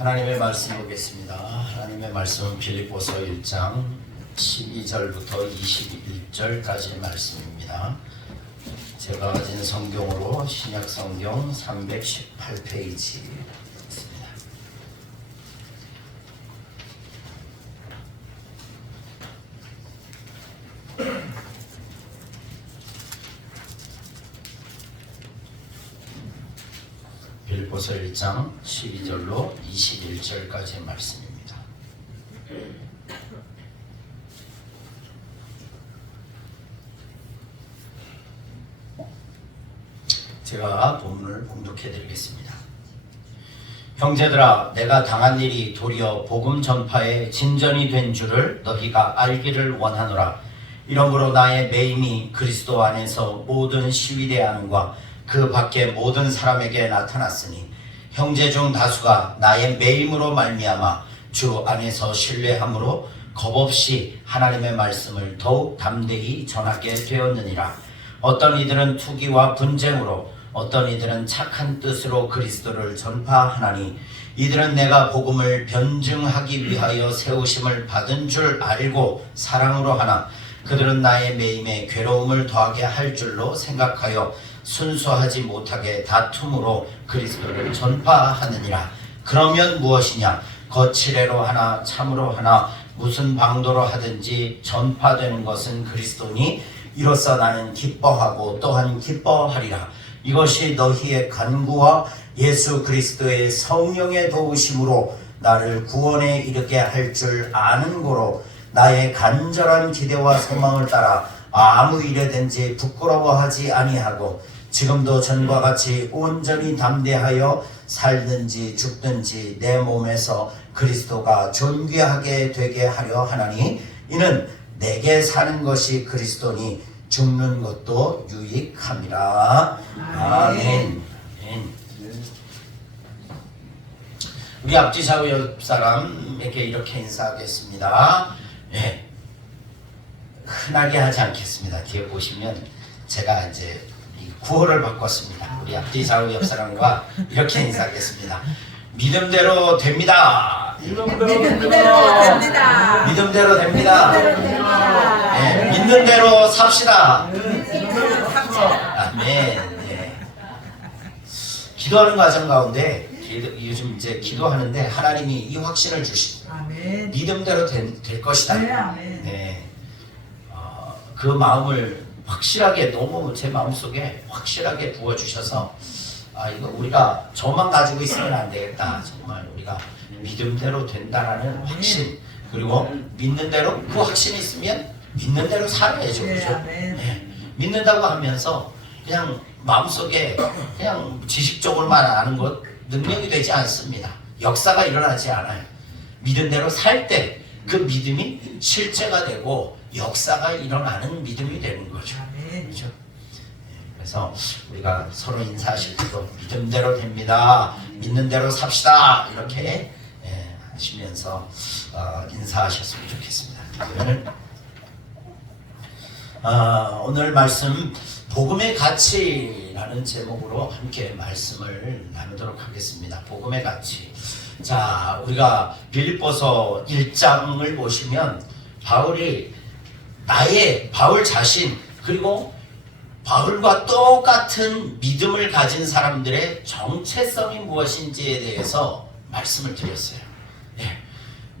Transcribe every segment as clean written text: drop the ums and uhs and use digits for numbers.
하나님의 말씀 보겠습니다. 하나님의 말씀은 빌립보서 1장 12절부터 21절까지의 말씀입니다. 제가 가진 성경으로 신약 성경 318페이지 있습니다. 빌립보서 1장 12절로 21절까지의 말씀입니다. 제가 본문을 봉독해 드리겠습니다. 형제들아, 내가 당한 일이 도리어 복음 전파에 진전이 된 줄을 너희가 알기를 원하노라. 이러므로 나의 매임이 그리스도 안에서 모든 시위대안과 그 밖에 모든 사람에게 나타났으니 형제 중 다수가 나의 매임으로 말미암아 주 안에서 신뢰함으로 겁없이 하나님의 말씀을 더욱 담대히 전하게 되었느니라. 어떤 이들은 투기와 분쟁으로, 어떤 이들은 착한 뜻으로 그리스도를 전파하나니 이들은 내가 복음을 변증하기 위하여 세우심을 받은 줄 알고 사랑으로 하나 그들은 나의 매임에 괴로움을 더하게 할 줄로 생각하여 순수하지 못하게 다툼으로 그리스도를 전파하느니라. 그러면 무엇이냐? 거칠애로 하나 참으로 하나 무슨 방도로 하든지 전파되는 것은 그리스도니 이로써 나는 기뻐하고 또한 기뻐하리라. 이것이 너희의 간구와 예수 그리스도의 성령의 도우심으로 나를 구원에 이르게 할 줄 아는 고로 나의 간절한 기대와 소망을 따라 아무 일에든지 부끄러워하지 아니하고 지금도 전과 같이 온전히 담대하여 살든지 죽든지 내 몸에서 그리스도가 존귀하게 되게 하려 하나니 이는 내게 사는 것이 그리스도니 죽는 것도 유익함이라. 아멘. 우리 앞뒤 좌우 옆 사람에게 이렇게 인사하겠습니다. 네. 흔하게 하지 않겠습니다. 뒤에 보시면 제가 이제 구호를 바꿨습니다. 우리 앞뒤 좌우 옆 사람과 이렇게 인사하겠습니다. 믿음대로 됩니다. 믿음대로 됩니다. 믿음대로 됩니다. 네, 믿는 대로 삽시다. 아멘. 네. 기도하는 과정 가운데 요즘 이제 기도하는데 하나님이 이 확신을 주시고 믿음대로 될 것이다. 네. 그 마음을 확실하게 너무 제 마음속에 확실하게 부어주셔서 이거 우리가 저만 가지고 있으면 안 되겠다. 정말 우리가 믿음대로 된다라는 확신, 그리고 믿는 대로 그 확신이 있으면 믿는 대로 살아야죠. 그렇죠? 네. 믿는다고 하면서 그냥 마음속에 그냥 지식적으로만 아는 것 능력이 되지 않습니다. 역사가 일어나지 않아요. 믿은 대로 살 때 그 믿음이 실제가 되고 역사가 일어나는 믿음이 되는 거죠. 그렇죠? 그래서 우리가 서로 인사하실 때도 믿음대로 됩니다. 믿는 대로 삽시다. 이렇게 하시면서 인사하셨으면 좋겠습니다. 오늘 말씀 복음의 가치라는 제목으로 함께 말씀을 나누도록 하겠습니다. 복음의 가치. 자, 우리가 빌립보서 1장을 보시면 바울 자신, 그리고 바울과 똑같은 믿음을 가진 사람들의 정체성이 무엇인지에 대해서 말씀을 드렸어요. 네.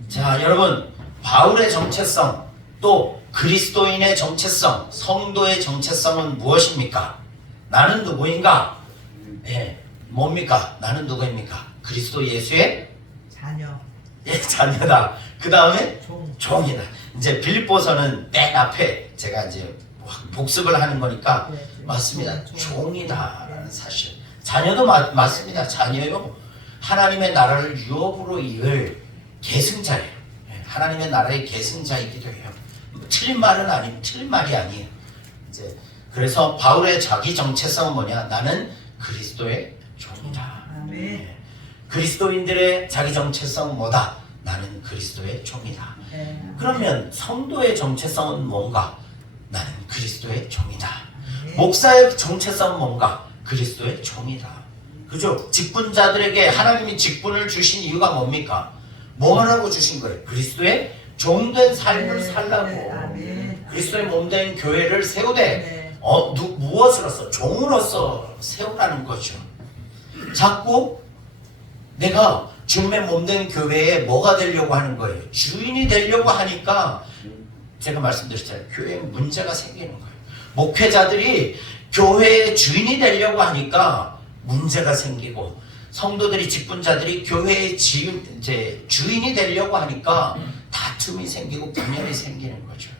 자, 여러분, 바울의 정체성, 또 그리스도인의 정체성, 성도의 정체성은 무엇입니까? 나는 누구인가? 네. 뭡니까? 나는 누구입니까? 그리스도 예수의 자녀. 예, 자녀다. 그 다음에 종이다. 이제 빌립보서는 맨 앞에 제가 이제 복습을 하는 거니까 맞습니다. 종이다라는 사실. 자녀도 맞습니다. 자녀요. 하나님의 나라를 유업으로 이을 계승자예요. 하나님의 나라의 계승자이기도 해요. 틀린 말은 아니고 틀린 말이 아니에요. 이제 그래서 바울의 자기 정체성은 뭐냐? 나는 그리스도의 종이다. 네. 그리스도인들의 자기 정체성은 뭐다? 나는 그리스도의 종이다. 그러면 성도의 정체성은 뭔가? 나는 그리스도의 종이다. 목사의 정체성은 뭔가? 그리스도의 종이다. 그죠? 직분자들에게 하나님이 직분을 주신 이유가 뭡니까? 뭐 하라고 주신 거예요? 그리스도의 종된 삶을 살라고. 아멘. 그리스도의 몸된 교회를 세우되 네. 무엇으로서? 종으로서 세우라는 거죠. 자꾸 내가 주님의 몸된 교회에 뭐가 되려고 하는 거예요? 주인이 되려고 하니까 제가 말씀드렸잖아요. 교회에 문제가 생기는 거예요. 목회자들이 교회의 주인이 되려고 하니까 문제가 생기고, 성도들이 직분자들이 교회의 주인이 되려고 하니까 다툼이 생기고 분열이 생기는 거죠.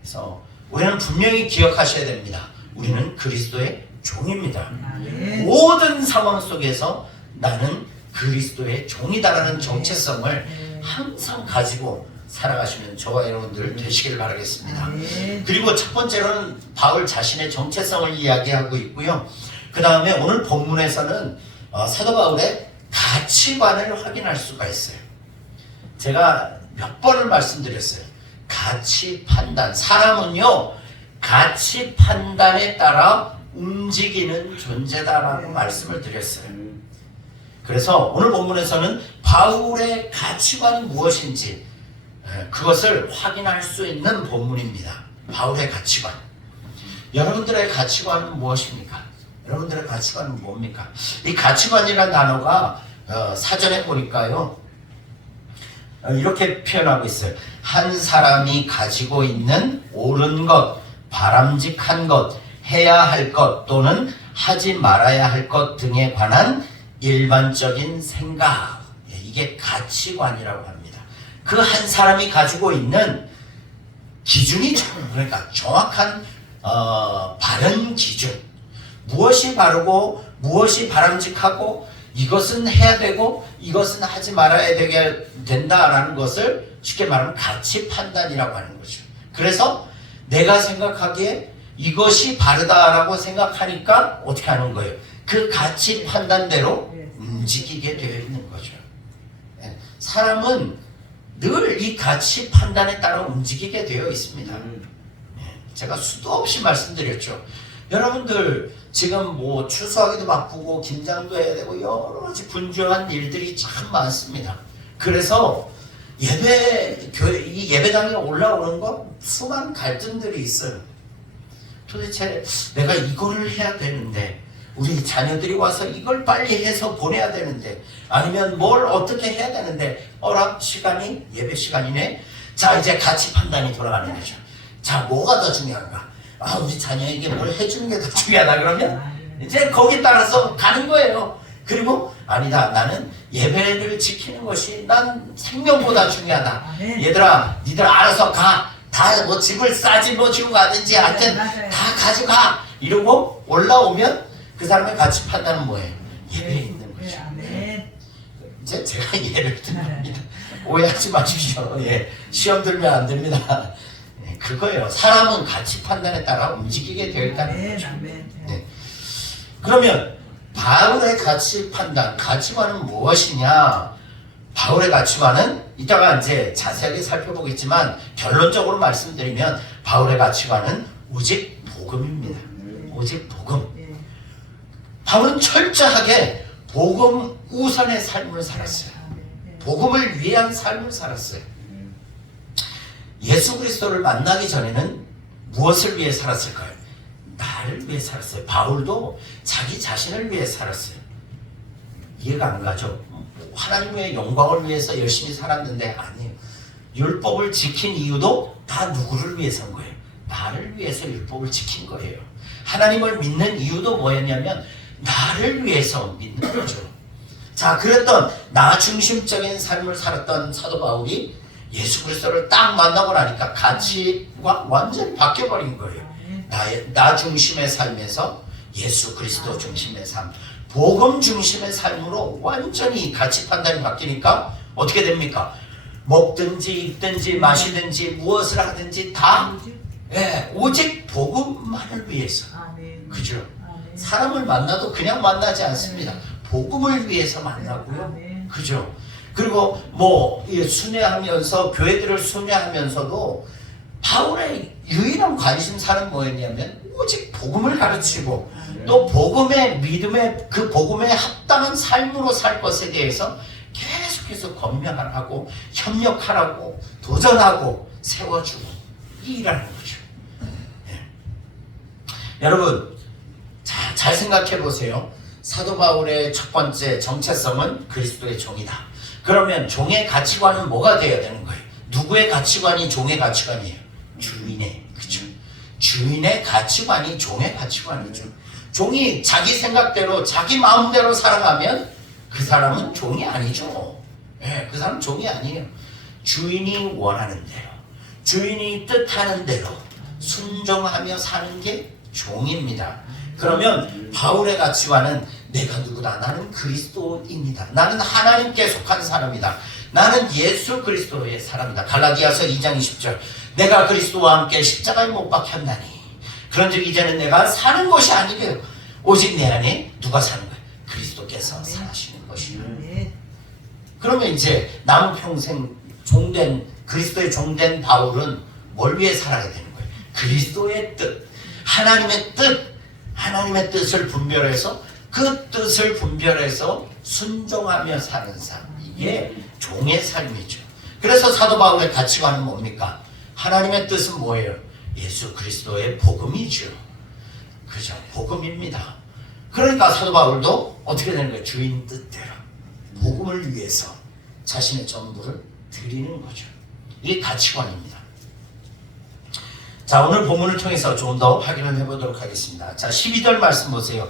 그래서 우리는 분명히 기억하셔야 됩니다. 우리는 그리스도의 종입니다. 아멘. 모든 상황 속에서 나는 그리스도의 종이다라는 정체성을 항상 가지고 살아가시는 저와 여러분들 되시길 바라겠습니다. 아멘. 그리고 첫 번째로는 바울 자신의 정체성을 이야기하고 있고요. 그 다음에 오늘 본문에서는 사도 바울의 가치관을 확인할 수가 있어요. 제가 몇 번을 말씀드렸어요. 가치 판단. 사람은요, 가치 판단에 따라 움직이는 존재다라고 말씀을 드렸어요. 그래서 오늘 본문에서는 바울의 가치관이 무엇인지 그것을 확인할 수 있는 본문입니다. 바울의 가치관. 여러분들의 가치관은 무엇입니까? 여러분들의 가치관은 뭡니까? 이 가치관이라는 단어가 사전에 보니까요, 이렇게 표현하고 있어요. 한 사람이 가지고 있는 옳은 것, 바람직한 것, 해야 할 것 또는 하지 말아야 할 것 등에 관한 일반적인 생각. 이게 가치관이라고 합니다. 그 한 사람이 가지고 있는 기준이 그러니까 정확한 바른 기준. 무엇이 바르고 무엇이 바람직하고 이것은 해야 되고 이것은 하지 말아야 되게 된다라는 것을 쉽게 말하면 가치 판단이라고 하는 거죠. 그래서 내가 생각하기에 이것이 바르다라고 생각하니까 어떻게 하는 거예요? 그 가치 판단대로 움직이게 되어 있는 거죠. 사람은 늘 이 가치 판단에 따라 움직이게 되어 있습니다. 제가 수도 없이 말씀드렸죠. 여러분들 지금 뭐 추수하기도 바쁘고 김장도 해야 되고 여러 가지 분주한 일들이 참 많습니다. 그래서 이 예배당에 올라오는 거 수많은 갈등들이 있어요. 도대체 내가 이거를 해야 되는데, 우리 자녀들이 와서 이걸 빨리 해서 보내야 되는데, 아니면 뭘 어떻게 해야 되는데, 시간이 예배 시간이네. 자, 이제 가치 판단이 돌아가는 거죠. 자, 뭐가 더 중요한가? 우리 자녀에게 뭘 해주는 게 더 중요하다 그러면 이제 거기에 따라서 가는 거예요. 그리고 아니다, 나는 예배를 지키는 것이 난 생명보다 중요하다. 얘들아, 니들 알아서 가. 다 뭐 집을 싸지 뭐 지고 가든지 하여튼 다 가져가. 이러고 올라오면 그 사람의 가치 판단은 뭐예요? 예배에 있는 거죠. 이제 제가 예를 듭니다. 오해하지 마십시오. 예, 시험 들면 안 됩니다. 그거예요. 사람은 가치 판단에 따라 움직이게 되어 있다는 거죠. 네. 그러면 바울의 가치 판단, 가치관은 무엇이냐? 바울의 가치관은 이따가 이제 자세하게 살펴보겠지만 결론적으로 말씀드리면 바울의 가치관은 오직 복음입니다. 오직 복음. 바울은 철저하게 복음 우선의 삶을 살았어요. 복음을 위한 삶을 살았어요. 예수 그리스도를 만나기 전에는 무엇을 위해 살았을까요? 나를 위해 살았어요. 바울도 자기 자신을 위해 살았어요. 이해가 안 가죠? 하나님의 영광을 위해서 열심히 살았는데 아니에요. 율법을 지킨 이유도 다 누구를 위해서인 거예요? 나를 위해서 율법을 지킨 거예요. 하나님을 믿는 이유도 뭐였냐면 나를 위해서 믿는 거죠. 자, 그랬던 나 중심적인 삶을 살았던 사도 바울이 예수 그리스도를 딱 만나고 나니까 가치가 완전히 바뀌어버린 거예요. 나 중심의 삶에서 예수 그리스도 중심의 삶, 복음 중심의 삶으로 완전히 가치 판단이 바뀌니까 어떻게 됩니까? 먹든지 입든지 마시든지 무엇을 하든지 다 오직 복음만을 위해서. 그죠? 사람을 만나도 그냥 만나지 않습니다. 복음을 위해서 만나고요. 그죠? 그리고 뭐 순회하면서 교회들을 순회하면서도 바울의 유일한 관심사는 뭐였냐면 오직 복음을 가르치고 또 복음의 믿음의 그 복음에 합당한 삶으로 살 것에 대해서 계속해서 권면하고 협력하라고 도전하고 세워주고 일하는 거죠. 네. 여러분 잘 생각해 보세요. 사도 바울의 첫 번째 정체성은 그리스도의 종이다. 그러면 종의 가치관은 뭐가 되어야 되는 거예요? 누구의 가치관이 종의 가치관이에요? 주인의, 그죠? 주인의 가치관이 종의 가치관이죠. 종이 자기 생각대로 자기 마음대로 살아가면 그 사람은 종이 아니죠. 예, 그 사람은 종이 아니에요. 주인이 원하는 대로, 주인이 뜻하는 대로 순종하며 사는 게 종입니다. 그러면 바울의 가치관은 내가 누구다? 나는 그리스도인이다. 나는 하나님께 속한 사람이다. 나는 예수 그리스도의 사람이다. 갈라디아서 2장 20절 내가 그리스도와 함께 십자가에 못 박혔나니 그런즉 이제는 내가 사는 것이 아니래요. 오직 내 안에 누가 사는 거예요? 그리스도께서 사시는 것이요. 그러면 이제 남은 평생 종된 그리스도의 종된 바울은 뭘 위해 살아야 되는 거예요? 그리스도의 뜻, 하나님의 뜻을 분별해서 그 뜻을 분별해서 순종하며 사는 삶, 이게 종의 삶이죠. 그래서 사도 바울의 가치관은 뭡니까? 하나님의 뜻은 뭐예요? 예수 그리스도의 복음이죠. 그죠? 복음입니다. 그러니까 사도 바울도 어떻게 되는 거예요? 주인 뜻대로 복음을 위해서 자신의 전부를 드리는 거죠. 이게 가치관입니다. 자, 오늘 본문을 통해서 조금 더 확인을 해보도록 하겠습니다. 자, 12절 말씀 보세요.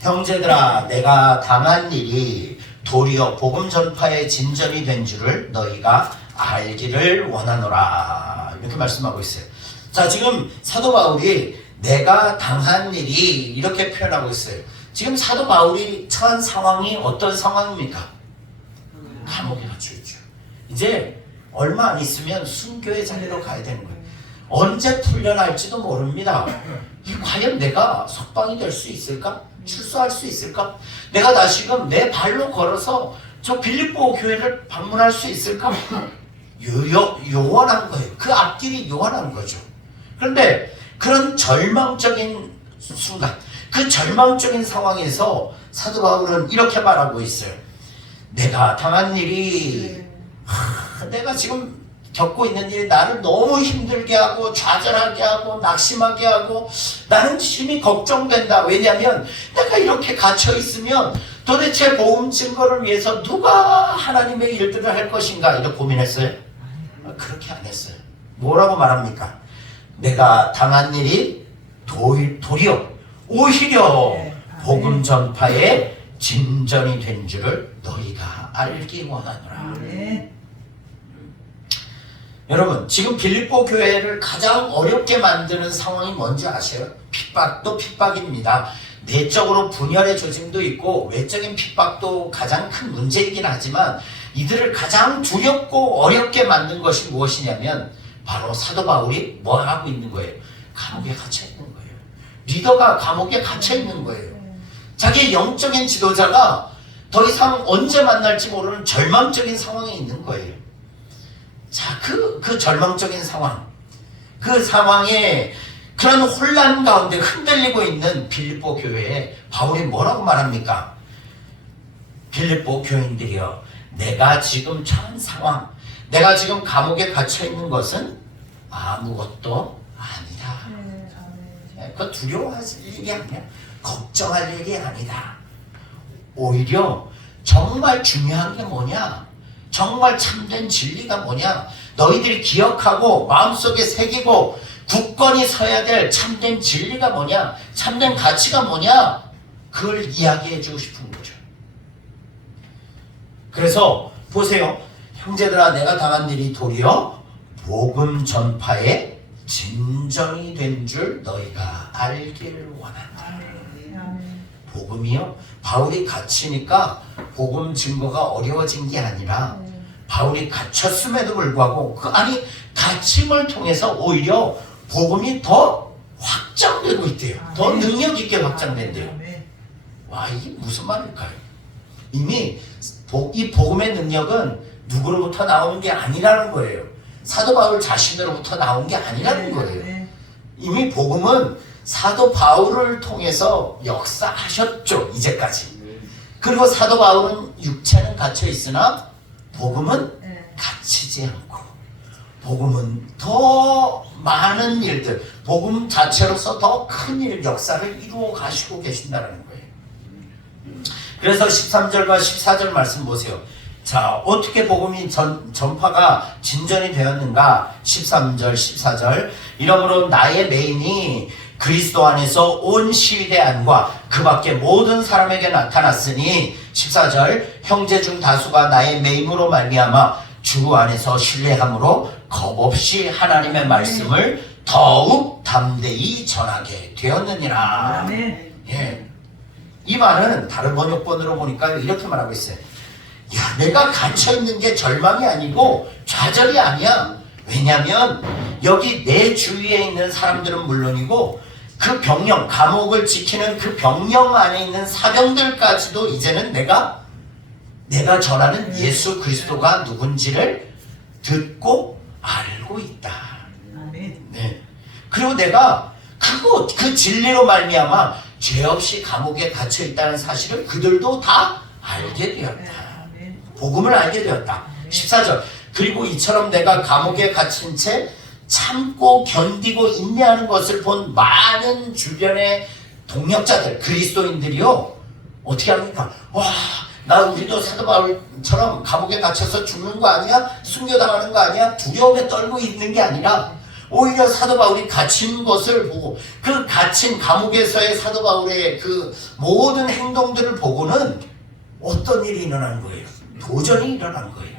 형제들아, 내가 당한 일이 도리어 복음 전파의 진전이 된 줄을 너희가 알기를 원하노라. 이렇게 말씀하고 있어요. 자, 지금 사도 바울이 내가 당한 일이 이렇게 표현하고 있어요. 지금 사도 바울이 처한 상황이 어떤 상황입니까? 감옥에 갇혀 있죠. 이제 얼마 안 있으면 순교의 자리로 가야 되는 거예요. 언제 풀려날지도 모릅니다. 과연 내가 석방이 될 수 있을까? 출소할 수 있을까? 내가 다시금 내 발로 걸어서 저 빌립보 교회를 방문할 수 있을까? 요원한 거예요. 그 앞길이 요원한 거죠. 그런데 그런 절망적인 순간, 그 절망적인 상황에서 사도 바울은 이렇게 말하고 있어요. 내가 당한 일이 내가 지금 겪고 있는 일이 나를 너무 힘들게 하고 좌절하게 하고 낙심하게 하고 나는 심히 걱정된다. 왜냐하면 내가 이렇게 갇혀 있으면 도대체 복음 증거를 위해서 누가 하나님의 일들을 할 것인가 이렇게 고민했어요? 그렇게 안 했어요. 뭐라고 말합니까? 내가 당한 일이 도리어 오히려 복음 전파의 진전이 된 줄을 너희가 알기 원하노라. 여러분, 지금 빌립보 교회를 가장 어렵게 만드는 상황이 뭔지 아세요? 핍박도 핍박입니다. 내적으로 분열의 조짐도 있고 외적인 핍박도 가장 큰 문제이긴 하지만 이들을 가장 두렵고 어렵게 만든 것이 무엇이냐면 바로 사도 바울이 뭐 하고 있는 거예요? 감옥에 갇혀 있는 거예요. 리더가 감옥에 갇혀 있는 거예요. 자기의 영적인 지도자가 더 이상 언제 만날지 모르는 절망적인 상황에 있는 거예요. 자, 그 절망적인 상황, 그 상황에 그런 혼란 가운데 흔들리고 있는 빌립보 교회에 바울이 뭐라고 말합니까? 빌립보 교인들이여, 내가 지금 처한 상황, 내가 지금 감옥에 갇혀 있는 것은 아무것도 아니다. 그거 두려워할 일이 아니야. 걱정할 일이 아니다. 오히려 정말 중요한 게 뭐냐? 정말 참된 진리가 뭐냐? 너희들이 기억하고 마음속에 새기고 굳건히 서야 될 참된 진리가 뭐냐? 참된 가치가 뭐냐? 그걸 이야기해 주고 싶은 거죠. 그래서 보세요. 형제들아, 내가 당한 일이 도리어 복음 전파의 진전이 된 줄 너희가 알기를 원한다. 복음이요? 바울이 갇히니까 복음 증거가 어려워진 게 아니라 바울이 갇혔음에도 불구하고 갇힘을 통해서 오히려 복음이 더 확장되고 있대요. 더 능력 있게 확장된대요. 와, 이게 무슨 말일까요? 이미 이 복음의 능력은 누구로부터 나오는 게 아니라는 거예요. 사도 바울 자신으로부터 나온 게 아니라는 거예요. 이미 복음은 사도 바울을 통해서 역사하셨죠. 이제까지. 그리고 사도 바울은 육체는 갇혀 있으나 복음은 갇히지 않고, 복음은 더 많은 일들, 복음 자체로서 더 큰 일, 역사를 이루어 가시고 계신다는 거예요. 그래서 13절과 14절 말씀 보세요. 자, 어떻게 복음이 전파가 진전이 되었는가? 13절, 14절. 이러므로 나의 메인이 그리스도 안에서 온 시위대 안과 그 밖에 모든 사람에게 나타났으니, 14절, 형제 중 다수가 나의 매임으로 말미암아 주 안에서 신뢰함으로 겁없이 하나님의 말씀을 더욱 담대히 전하게 되었느니라. 예. 이 말은 다른 번역본으로 보니까 이렇게 말하고 있어요. 야, 내가 갇혀있는 게 절망이 아니고 좌절이 아니야. 왜냐면 여기 내 주위에 있는 사람들은 물론이고 그 병영, 감옥을 지키는 그 병영 안에 있는 사병들까지도 이제는 내가 전하는 예수 그리스도가 누군지를 듣고 알고 있다. 네. 그리고 내가 그 진리로 말미암아 죄 없이 감옥에 갇혀 있다는 사실을 그들도 다 알게 되었다. 복음을 알게 되었다. 14절. 그리고 이처럼 내가 감옥에 갇힌 채 참고 견디고 인내하는 것을 본 많은 주변의 동역자들, 그리스도인들이요, 어떻게 합니까? 와, 우리도 사도 바울처럼 감옥에 갇혀서 죽는 거 아니야? 순교당하는 거 아니야? 두려움에 떨고 있는 게 아니라 오히려 사도 바울이 갇힌 것을 보고, 그 갇힌 감옥에서의 사도 바울의 그 모든 행동들을 보고는 어떤 일이 일어난 거예요? 도전이 일어난 거예요.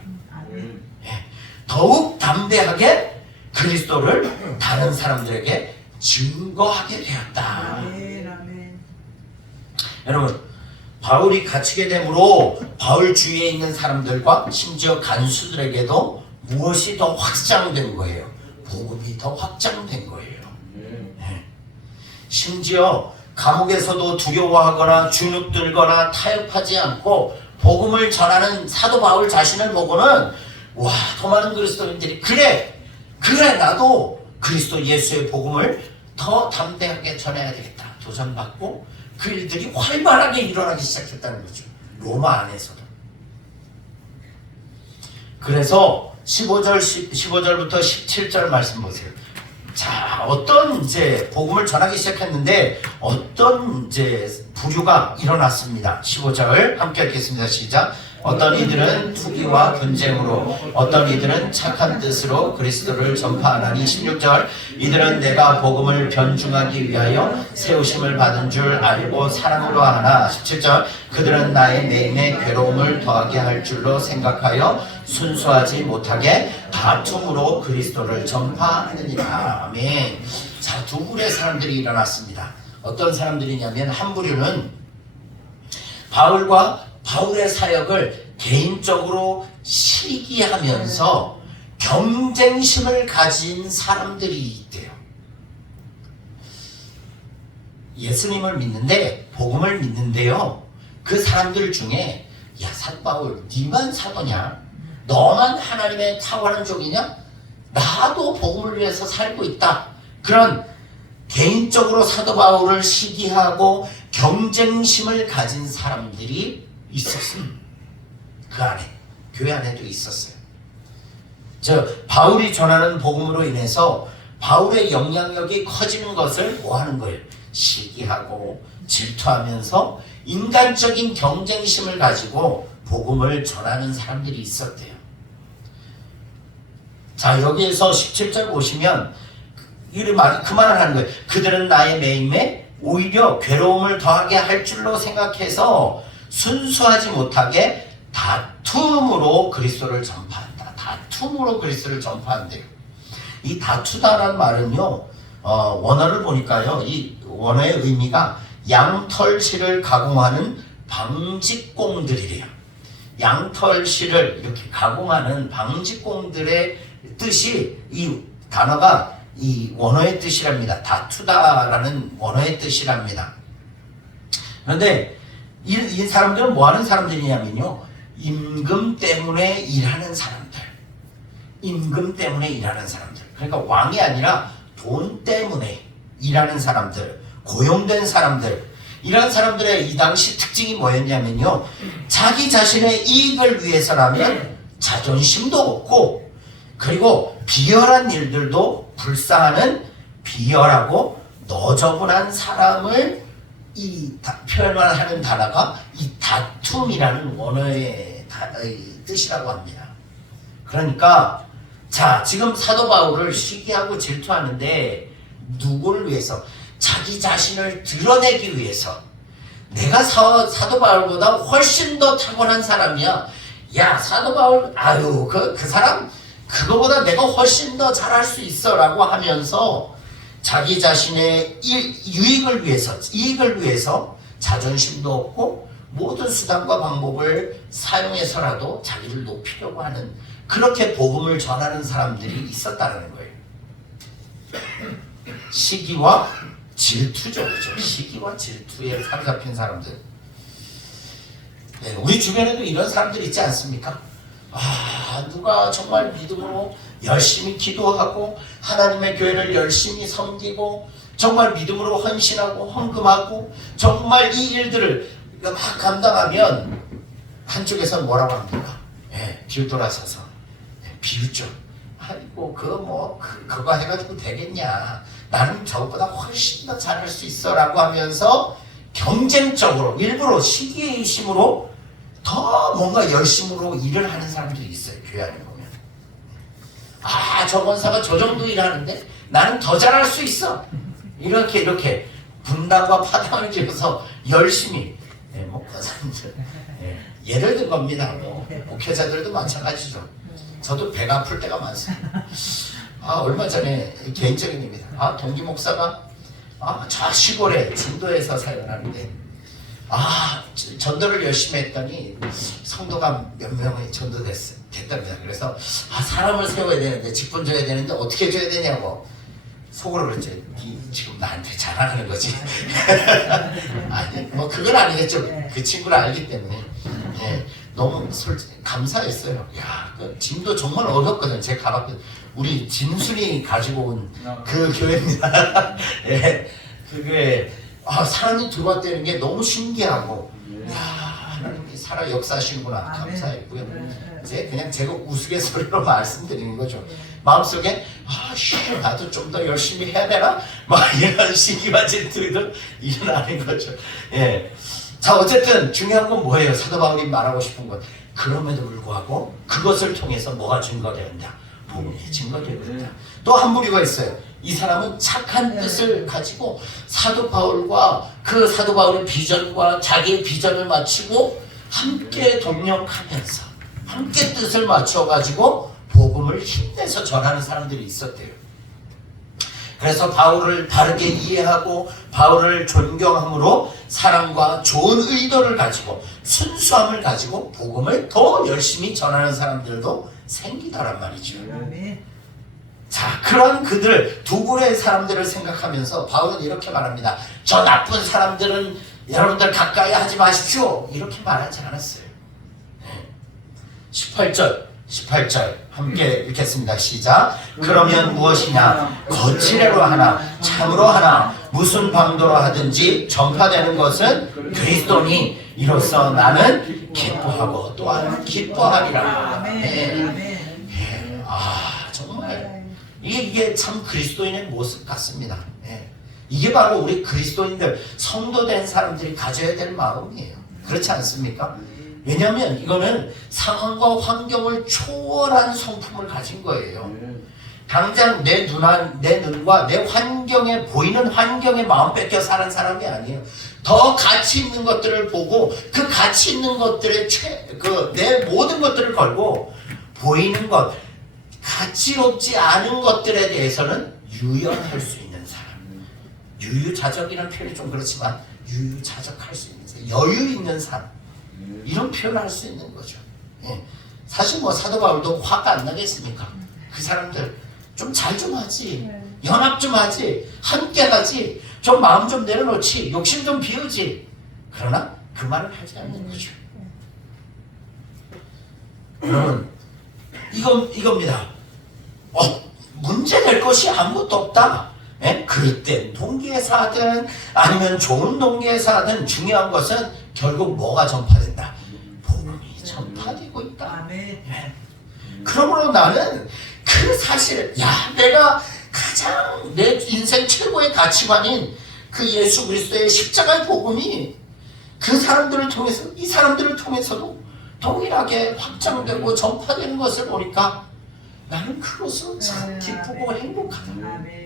예. 더욱 담대하게 그리스도를 다른 사람들에게 증거하게 되었다. 여러분, 바울이 갇히게 되므로 바울 주위에 있는 사람들과 심지어 간수들에게도 무엇이 더 확장된 거예요? 복음이 더 확장된 거예요. 네. 심지어 감옥에서도 두려워하거나 주눅들거나 타협하지 않고 복음을 전하는 사도 바울 자신을 보고는, 와, 더 많은 그리스도인들이 그래 나도 그리스도 예수의 복음을 더 담대하게 전해야 되겠다 도전받고 그 일들이 활발하게 일어나기 시작했다는 거죠. 로마 안에서도. 그래서 15절부터 17절 말씀 보세요. 자, 어떤 이제 복음을 전하기 시작했는데 어떤 이제 부류가 일어났습니다. 15절 함께 읽겠습니다. 시작. 어떤 이들은 투기와 분쟁으로, 어떤 이들은 착한 뜻으로 그리스도를 전파하나니. 16절. 이들은 내가 복음을 변증하기 위하여 세우심을 받은 줄 알고 사랑으로 하나. 17절. 그들은 나의 매임에 괴로움을 더하게 할 줄로 생각하여 순수하지 못하게 다툼으로 그리스도를 전파하느니라. 아멘. 자, 두 부류의 사람들이 일어났습니다. 어떤 사람들이냐면, 한 부류는 바울의 사역을 개인적으로 시기하면서 경쟁심을 가진 사람들이 있대요. 예수님을 믿는데, 복음을 믿는데요, 그 사람들 중에, 야, 사도 바울, 니만 사도냐? 너만 하나님의 탁월한 종이냐? 나도 복음을 위해서 살고 있다. 그런 개인적으로 사도 바울을 시기하고 경쟁심을 가진 사람들이 있었어요. 그 안에, 교회 안에도 있었어요. 바울이 전하는 복음으로 인해서 바울의 영향력이 커지는 것을 뭐 하는 거예요? 시기하고 질투하면서 인간적인 경쟁심을 가지고 복음을 전하는 사람들이 있었대요. 자, 여기에서 17절 보시면 그 말을 하는 거예요. 그들은 나의 매임에 오히려 괴로움을 더하게 할 줄로 생각해서 순수하지 못하게 다툼으로 그리스도를 전파한다. 다툼으로 그리스도를 전파한대요. 이 다투다라는 말은요, 원어를 보니까요, 이 원어의 의미가 양털실을 가공하는 방직공들이래요. 양털실을 이렇게 가공하는 방직공들의 뜻이, 이 단어가 이 원어의 뜻이랍니다. 다투다라는 원어의 뜻이랍니다. 그런데 이 사람들은 뭐 하는 사람들이냐면요, 임금 때문에 일하는 사람들. 임금 때문에 일하는 사람들. 그러니까 왕이 아니라 돈 때문에 일하는 사람들, 고용된 사람들, 이런 사람들의 이 당시 특징이 뭐였냐면요, 자기 자신의 이익을 위해서라면 자존심도 없고, 그리고 비열한 일들도 불쌍하는 비열하고 너저분한 사람을 표현을 하는 단어가 이 다툼이라는 원어의 뜻이라고 합니다. 그러니까 자, 지금 사도 바울을 시기하고 질투하는데 누구를 위해서? 자기 자신을 드러내기 위해서. 내가 사도 바울보다 훨씬 더 탁월한 사람이야. 야, 사도 바울, 아유, 그 사람 그거보다 내가 훨씬 더 잘할 수 있어 라고 하면서 자기 자신의 이익을 위해서 자존심도 없고 모든 수단과 방법을 사용해서라도 자기를 높이려고 하는, 그렇게 복음을 전하는 사람들이 있었다는 거예요. 시기와 질투죠. 그렇죠? 시기와 질투에 사로잡힌 사람들. 네, 우리 주변에도 이런 사람들 있지 않습니까? 누가 정말 믿음으로 열심히 기도하고 하나님의 교회를 열심히 섬기고 정말 믿음으로 헌신하고 헌금하고 정말 이 일들을 막 감당하면 한쪽에서는 뭐라고 합니까? 뒤돌아서서 비웃죠. 아이고 그거 해가지고 되겠냐, 나는 저것보다 훨씬 더 잘할 수 있어 라고 하면서 경쟁적으로 일부러 시기의심으로 더 뭔가 열심으로 일을 하는 사람들이 있어요. 교회 안에 보면 저 권사가 저 정도 일하는데 나는 더 잘할 수 있어, 이렇게 분당과 파당을 지어서 열심히 권사님들 예를 든 겁니다. 목회자들도 마찬가지죠. 저도 배가 아플 때가 많습니다. 얼마 전에 개인적인 일입니다. 동기 목사가 저 시골에 진도에서 사역하는데 전도를 열심히 했더니 성도가 몇 명이 전도됐답니다. 그래서 사람을 세워야 되는데 직분 줘야 되는데 어떻게 줘야 되냐고 속으로 그랬죠. 지금 나한테 자랑하는 거지. 아니 그건 아니겠죠. 그 친구를 알기 때문에 너무 감사했어요. 그 진도 정말 어렵거든요. 제가 가봤거든요. 우리 진순이 가지고 온 그 교회입니다. 그 교회 사람이 들어왔다는 게 너무 신기하고, 하나님이 살아 역사하시는구나 감사했고요. 이제 그냥 제가 우스갯소리로 말씀드리는 거죠. 마음속에 나도 좀 더 열심히 해야 되나? 이런 시기와 질투도 일어나는 거죠. 자, 어쨌든 중요한 건 뭐예요? 사도 바울이 말하고 싶은 건, 그럼에도 불구하고 그것을 통해서 뭐가 증거되었냐? 복음이 증거되었다. 또 한 부류가 있어요. 이 사람은 착한 뜻을 가지고 사도 바울과 그 사도 바울의 비전과 자기의 비전을 맞추고 함께 동력하면서 함께 뜻을 맞춰가지고 복음을 힘내서 전하는 사람들이 있었대요. 그래서 바울을 바르게 이해하고 바울을 존경함으로 사랑과 좋은 의도를 가지고 순수함을 가지고 복음을 더 열심히 전하는 사람들도 생기더란 말이죠. 자, 그런 그들 두 부류의 사람들을 생각하면서 바울은 이렇게 말합니다. 저 나쁜 사람들은 여러분들 가까이 하지 마십시오, 이렇게 말하지 않았어요. 18절 함께 읽겠습니다. 시작. 그러면 무엇이냐, 거칠애로 하나 참으로 하나 무슨 방도로 하든지 전파되는 것은 그리스도니 이로써 나는 기뻐하고 또한 기뻐하리라. 정말 이게 참 그리스도인의 모습 같습니다. 이게 바로 우리 그리스도인들, 성도된 사람들이 가져야 될 마음이에요. 그렇지 않습니까? 왜냐하면 이거는 상황과 환경을 초월한 성품을 가진 거예요. 당장 내 눈과 내 환경에 보이는 환경에 마음 뺏겨 사는 사람이 아니에요. 더 가치 있는 것들을 보고 그 가치 있는 것들에 내 모든 것들을 걸고 보이는 것, 가치롭지 않은 것들에 대해서는 유연할 수 있는 사람. 유유자적이라는 표현이 좀 그렇지만 유유자적할 수 있는 사람, 여유 있는 사람, 이런 표현을 할 수 있는 거죠. 사실 사도 바울도 화가 안 나겠습니까? 그 사람들 좀 잘 좀 하지, 연합 좀 하지, 함께 가지, 좀 마음 좀 내려놓지, 욕심 좀 비우지. 그러나 그 말을 하지 않는 거죠. 여러분, 이겁니다. 문제 될 것이 아무것도 없다. 그릇된 동기에서 하든 아니면 좋은 동기에서 하든 중요한 것은 결국 뭐가 전파된다? 복음이 전파되고 있다. 아멘. 그러므로 나는 그 사실을 내가 가장 내 인생 최고의 가치관인 그 예수 그리스도의 십자가의 복음이 그 사람들을 통해서 이 사람들을 통해서도 동일하게 확장되고 전파되는 것을 보니까 나는 그것으로 참 기쁘고 행복하다. 아멘.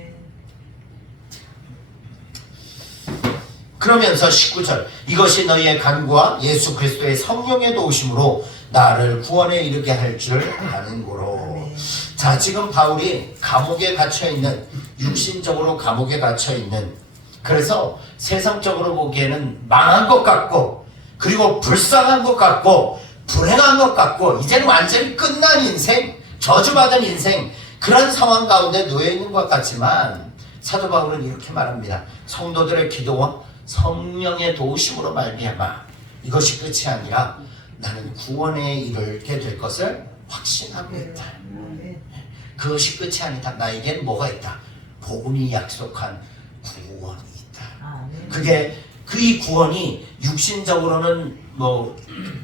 그러면서 19절 이것이 너희의 간구와 예수 그리스도의 성령의 도우심으로 나를 구원에 이르게 할 줄 아는 고로. 자, 지금 바울이 감옥에 갇혀있는, 육신적으로 감옥에 갇혀있는, 그래서 세상적으로 보기에는 망한 것 같고 그리고 불쌍한 것 같고 불행한 것 같고 이제는 완전히 끝난 인생, 저주받은 인생, 그런 상황 가운데 놓여있는 것 같지만 사도 바울은 이렇게 말합니다. 성도들의 기도와 성령의 도우심으로 말미암아 이것이 끝이 아니라 나는 구원에 이르게 될 것을 확신하고 있다. 그것이 끝이 아니다. 나에겐 뭐가 있다? 복음이 약속한 구원이 있다. 그게 이 구원이 육신적으로는 뭐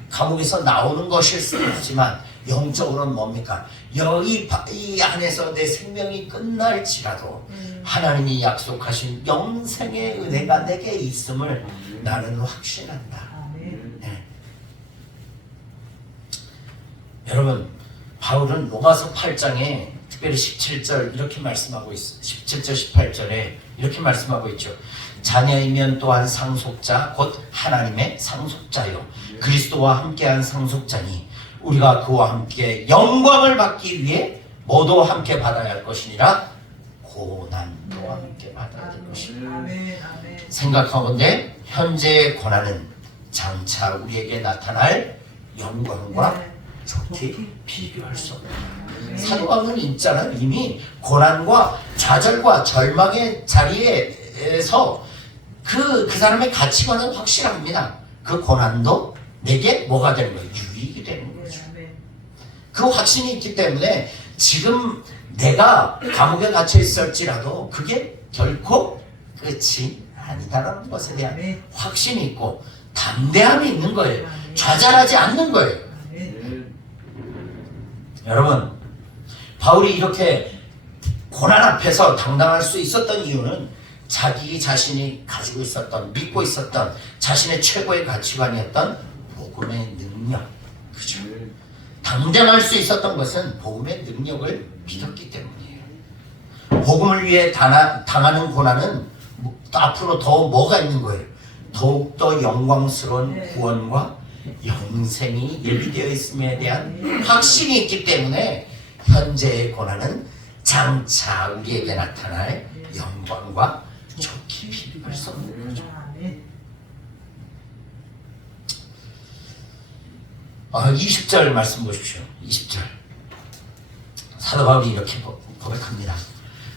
감옥에서 나오는 것일 수 있지만 영적으로는 뭡니까? 이 안에서 내 생명이 끝날지라도 하나님이 약속하신 영생의 은혜가 내게 있음을 나는 확신한다. 네. 여러분, 바울은 로마서 8장에 특별히 17절 이렇게 말씀하고 있어. 17절 18절에 이렇게 말씀하고 있죠. 자녀이면 또한 상속자 곧 하나님의 상속자요 그리스도와 함께한 상속자니 우리가 그와 함께 영광을 받기 위해 모두 함께 받아야 할 것이니라. 고난도 함께 받아야 할 것이니라. 생각하건대 현재의 고난은 장차 우리에게 나타날 영광과 좋게 비교할 수 없다. 사도 바울은 있잖아요. 이미 고난과 좌절과 절망의 자리에서 그 사람의 가치관은 확실합니다. 그 고난도 내게 뭐가 되는 거예요? 유익이 되는 거죠. 그 확신이 있기 때문에 지금 내가 감옥에 갇혀 있을지라도 그게 결코 끝이 아니다라는 것에 대한 확신이 있고 담대함이 있는 거예요. 좌절하지 않는 거예요. 여러분, 바울이 이렇게 고난 앞에서 당당할 수 있었던 이유는 자기 자신이 가지고 있었던, 믿고 있었던 자신의 최고의 가치관이었던 복음의 능력, 그죠? 당당할 수 있었던 것은 복음의 능력을 믿었기 때문이에요. 복음을 위해 당하는 고난은 앞으로 더 뭐가 있는 거예요? 더욱더 영광스러운 구원과 영생이 예비되어 있음에 대한 확신이 있기 때문에 현재의 고난은 장차 우리에게 나타날 영광과 좋게 비교할 수 없는 거죠. 20절 말씀 보십시오. 20절 사도 바울이 이렇게 고백합니다.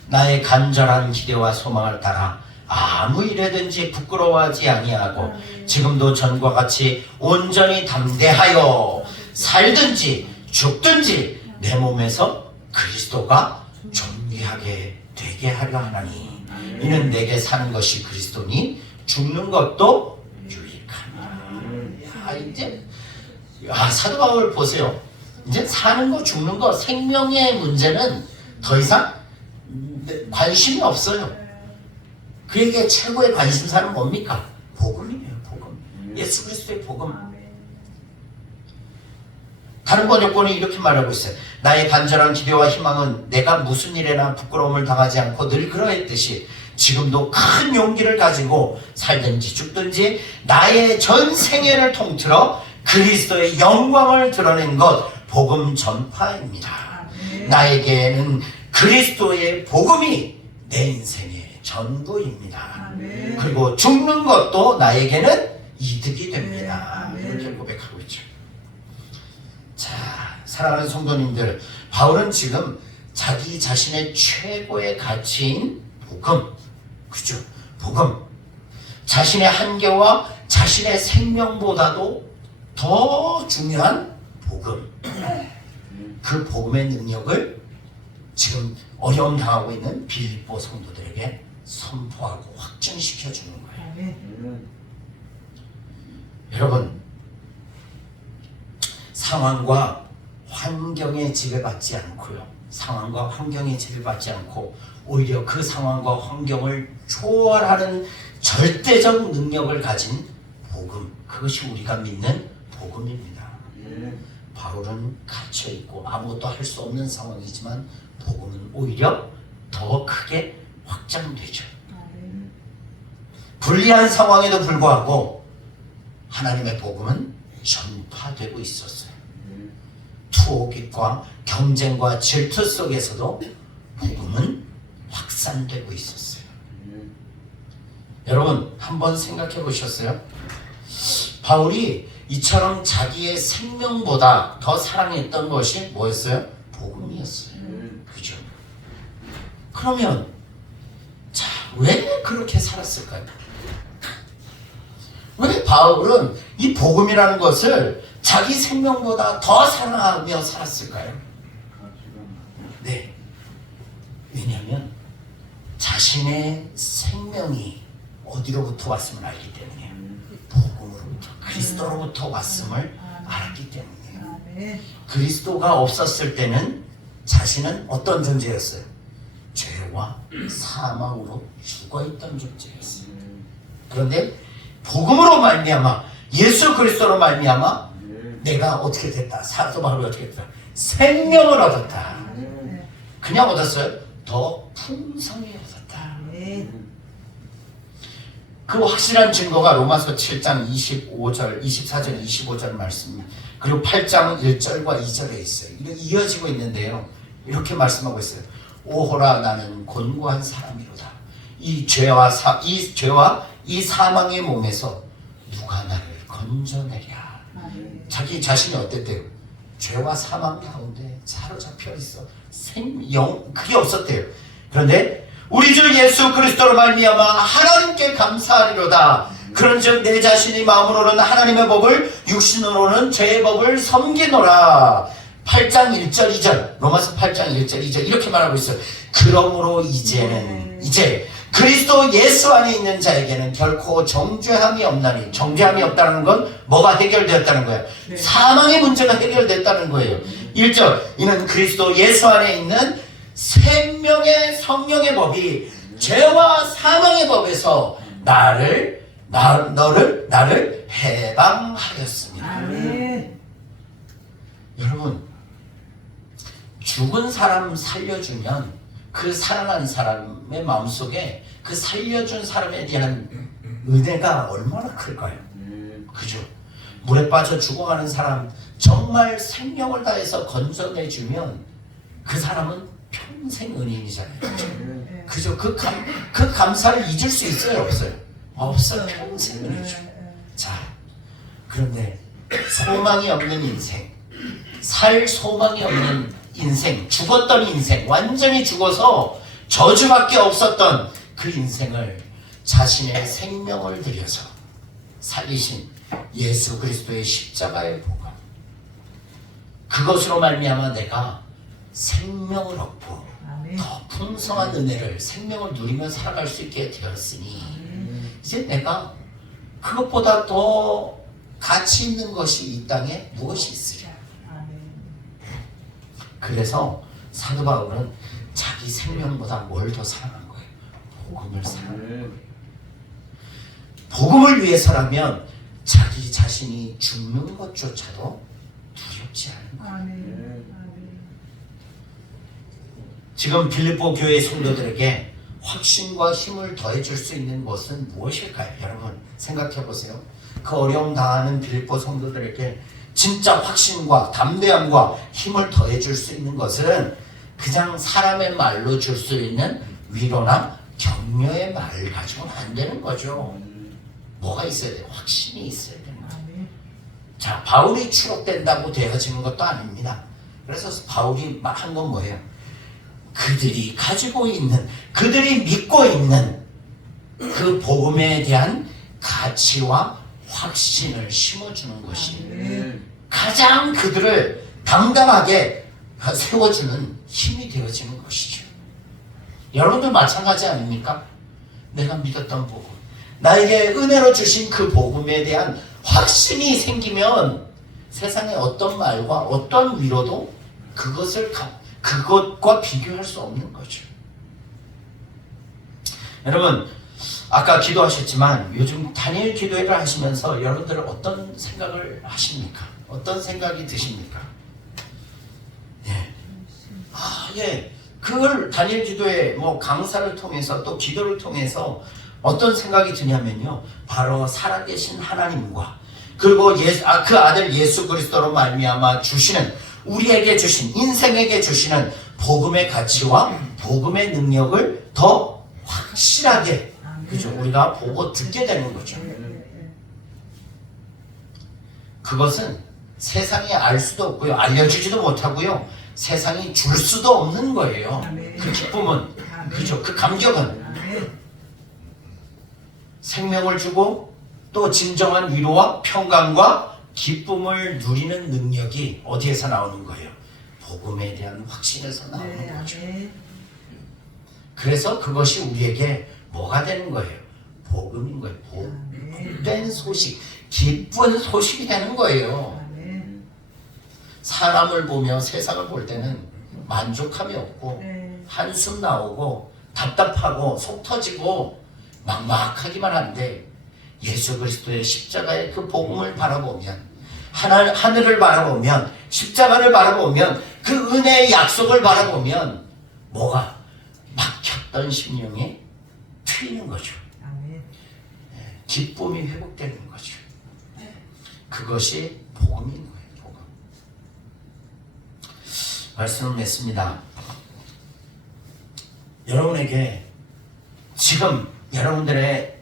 나의 간절한 기대와 소망을 따라 아무 일에든지 부끄러워하지 아니하고 지금도 전과 같이 온전히 담대하여 살든지 죽든지 내 몸에서 그리스도가 존귀하게 되게 하려 하나니 이는 내게 사는 것이 그리스도니 죽는 것도 유익하니라. 이제 사도 바울 보세요. 이제 사는 거 죽는 거 생명의 문제는 더 이상 관심이 없어요. 그에게 최고의 관심사는 뭡니까? 복음이에요. 복음. 예수 그리스도의 복음. 다른 번역본이 이렇게 말하고 있어요. 나의 간절한 기대와 희망은 내가 무슨 일에나 부끄러움을 당하지 않고 늘 그러했듯이 지금도 큰 용기를 가지고 살든지 죽든지 나의 전 생애를 통틀어 그리스도의 영광을 드러낸 것, 복음 전파입니다. 나에게는 그리스도의 복음이 내 인생의 전부입니다. 그리고 죽는 것도 나에게는 이득이 됩니다. 이렇게 고백하고 있죠. 자, 사랑하는 성도님들, 바울은 지금 자기 자신의 최고의 가치인 복음, 그죠? 복음, 자신의 한계와 자신의 생명보다도 더 중요한 복음, 그 복음의 능력을 지금 어려움 당하고 있는 빌립보 성도들에게 선포하고 확증시켜 주는 거예요. 아멘. 여러분, 상황과 환경에 지배받지 않고요. 상황과 환경에 지배받지 않고 오히려 그 상황과 환경을 초월하는 절대적 능력을 가진 복음, 그것이 우리가 믿는 복음입니다. 바울은 갇혀 있고 아무것도 할 수 없는 상황이지만 복음은 오히려 더 크게 확장되죠. 아멘. 불리한 상황에도 불구하고 하나님의 복음은 전파되고 있었어요. 투옥과 경쟁과 질투 속에서도 복음은 확산되고 있었어요. 여러분, 한번 생각해 보셨어요? 바울이 이처럼 자기의 생명보다 더 사랑했던 것이 뭐였어요? 복음이었어요. 그죠? 그러면 자, 왜 그렇게 살았을까요? 왜 바울은 이 복음이라는 것을 자기 생명보다 더 사랑하며 살았을까요? 네. 왜냐하면 자신의 생명이 어디로부터 왔음을 알기 때문이에요. 복음으로부터, 그리스도로부터 왔음을 알았기 때문이에요. 아멘. 그리스도가 없었을 때는 자신은 어떤 존재였어요? 죄와 사망으로 죽어있던 존재였어요. 그런데 복음으로 말미암아, 예수 그리스도로 말미암아 내가 어떻게 됐다? 사도 바울이 어떻게 됐다? 생명을 얻었다. 그냥 얻었어요? 더 풍성히 얻었다. 아멘. 그 확실한 증거가 로마서 7장 25절, 24절, 25절 말씀입니다. 그리고 8장 1절과 2절에 있어요. 이렇게 이어지고 있는데요. 이렇게 말씀하고 있어요. 오호라, 나는 곤고한 사람이로다. 이 죄와 이 사망의 몸에서 누가 나를 건져내랴. 아멘. 자기 자신이 어땠대요? 죄와 사망 가운데 사로잡혀 있어. 그게 없었대요. 그런데 우리 주 예수 그리스도로 말미암아 하나님께 감사하리로다. 그런즉 내 자신이 마음으로는 하나님의 법을, 육신으로는 죄의 법을 섬기노라. 8장 1절 2절, 로마서 8장 1절 2절 이렇게 말하고 있어요. 그러므로 이제 그리스도 예수 안에 있는 자에게는 결코 정죄함이 없나니. 정죄함이 없다는 건 뭐가 해결되었다는 거예요? 네. 사망의 문제가 해결됐다는 거예요. 1절, 이는 그리스도 예수 안에 있는 생명의 성령의 법이 죄와 사망의 법에서 나를 해방하였습니다. 아멘. 여러분, 죽은 사람 살려주면 그 살아난 사람의 마음속에 그 살려준 사람에 대한 은혜가 얼마나 클까요? 그죠? 물에 빠져 죽어가는 사람 정말 생명을 다해서 건져내주면 그 사람은 평생 은인이잖아요. 그죠? 그 감사를 잊을 수 있어요? 없어요? 없어요. 평생 은이죠. 자, 그런데 소망이 없는 인생, 살 소망이 없는 인생, 죽었던 인생, 완전히 죽어서 저주밖에 없었던 그 인생을 자신의 생명을 들여서 살리신 예수 그리스도의 십자가의 복음, 그것으로 말미암아 내가 생명을 얻고 아멘. 더 풍성한 은혜를, 생명을 누리며 살아갈 수 있게 되었으니 이제 내가 그것보다 더 가치 있는 것이 이 땅에 무엇이 있으랴. 아멘. 그래서 사도 바울은 자기 생명보다 뭘 더 사랑한 거예요? 복음을 사랑한 거예요. 복음을 위해서라면 자기 자신이 죽는 것조차도 두렵지 않은 거예요. 아멘. 아멘. 지금 빌립보 교회 성도들에게 확신과 힘을 더해줄 수 있는 것은 무엇일까요? 여러분 생각해 보세요. 그 어려움 당하는 빌립보 성도들에게 진짜 확신과 담대함과 힘을 더해줄 수 있는 것은 그냥 사람의 말로 줄 수 있는 위로나 격려의 말 가지고는 안 되는 거죠. 뭐가 있어야 돼요? 확신이 있어야 되는 거죠. 아멘. 자, 바울이 추록된다고 되어지는 것도 아닙니다. 그래서 바울이 한 건 뭐예요? 그들이 가지고 있는, 그들이 믿고 있는 그 복음에 대한 가치와 확신을 심어주는 것이 가장 그들을 당당하게 세워주는 힘이 되어지는 것이죠. 여러분들 마찬가지 아닙니까? 내가 믿었던 복음, 나에게 은혜로 주신 그 복음에 대한 확신이 생기면 세상의 어떤 말과 어떤 위로도 그것과 비교할 수 없는 거죠. 여러분, 아까 기도하셨지만 요즘 단일 기도회를 하시면서 여러분들은 어떤 생각을 하십니까? 어떤 생각이 드십니까? 예. 예. 그걸 단일 기도회 뭐 강사를 통해서 또 기도를 통해서 어떤 생각이 드냐면요. 바로 살아계신 하나님과 그리고 그 아들 예수 그리스도로 말미암아 주시는 우리에게 주신 인생에게 주시는 복음의 가치와 복음의 능력을 더 확실하게 그죠? 우리가 보고 듣게 되는 거죠. 그것은 세상이 알 수도 없고요. 알려주지도 못하고요. 세상이 줄 수도 없는 거예요. 그 기쁨은 그죠? 그 감격은 생명을 주고 또 진정한 위로와 평강과 기쁨을 누리는 능력이 어디에서 나오는 거예요? 복음에 대한 확신에서 나오는 거죠. 그래서 그것이 우리에게 뭐가 되는 거예요? 복음인 거예요. 복된 소식, 기쁜 소식이 되는 거예요. 사람을 보며 세상을 볼 때는 만족함이 없고 한숨 나오고 답답하고 속 터지고 막막하기만 한데 예수 그리스도의 십자가의 그 복음을 바라보면 하늘을 바라보면 십자가를 바라보면 그 은혜의 약속을 바라보면 뭐가 막혔던 심령이 트이는 거죠. 기쁨이 회복되는 거죠. 그것이 복음인 거예요. 복음. 말씀을 맺습니다. 여러분에게 지금 여러분들의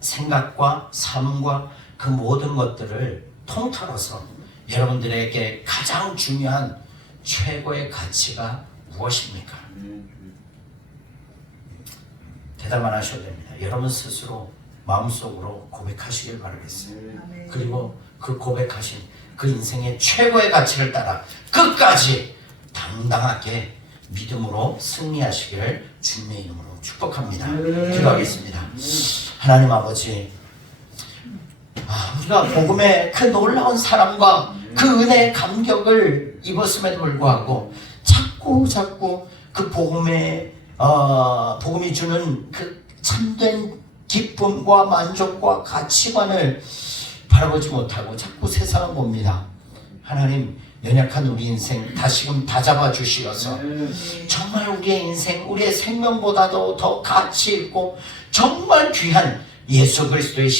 생각과 삶과 그 모든 것들을 통틀어서 여러분들에게 가장 중요한 최고의 가치가 무엇입니까? 대답 안 하셔도 됩니다. 여러분 스스로 마음속으로 고백하시길 바라겠어요. 그리고 그 고백하신 그 인생의 최고의 가치를 따라 끝까지 당당하게 믿음으로 승리하시기를 주님의 이름으로 축복합니다. 기도하겠습니다. 하나님 아버지, 우리가 복음의 그 놀라운 사랑과 그 은혜의 감격을 입었음에도 불구하고 자꾸 그 복음이 주는 그 참된 기쁨과 만족과 가치관을 바라보지 못하고 자꾸 세상을 봅니다. 하나님, 연약한 우리 인생 다시금 다잡아 주시어서 정말 우리의 인생, 우리의 생명보다도 더 가치 있고 정말 귀한 예수 그리스도의